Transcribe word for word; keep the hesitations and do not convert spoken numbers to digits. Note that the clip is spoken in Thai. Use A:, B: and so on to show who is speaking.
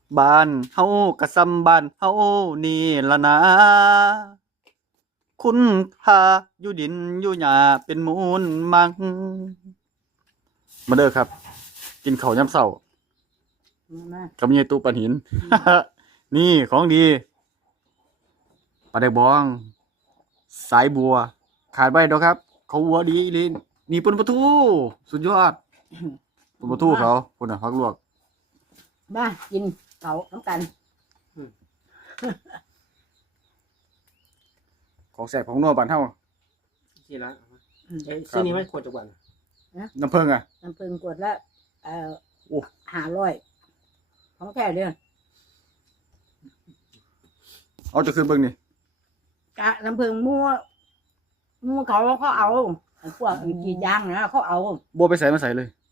A: บ้านเฮากะซำบ้านเฮานี่ละนะคุณค่าอยู่ดินอยู่หญ้าเป็นมูลมังมาเด้อครับ กินข้าวยามเช้า
B: มา
A: กับเมียตู้ปันหิน นี่ของดีปลาแดกบอง สายบัว ขาดไปดอกครับ เขาวัวดีอีหลินนี่ปนปลาทูสุดยอดปนปลาทูเขาคุณน่ะพักลวก
B: มากินเขาน้ำกัน
A: ของแสบของนัวบ้านเฮา
C: ที่ร้านเอ้ยซื้อนี้ไม่ควรจะวัน
A: น้ำผึ้งอ่ะ
B: น้ำผึ้งกดละเอ่อ
A: โอ้
B: ห้าร้อยของแท้เด้อ
A: เอาจะขึ้นเบิ่งนี่
B: กะน้ำผึ้งมั่วมั่วเขาเขาเอาไอ้พวกกรีดยางนะเขาเอา
A: บัวไปใส่มาใส่เลย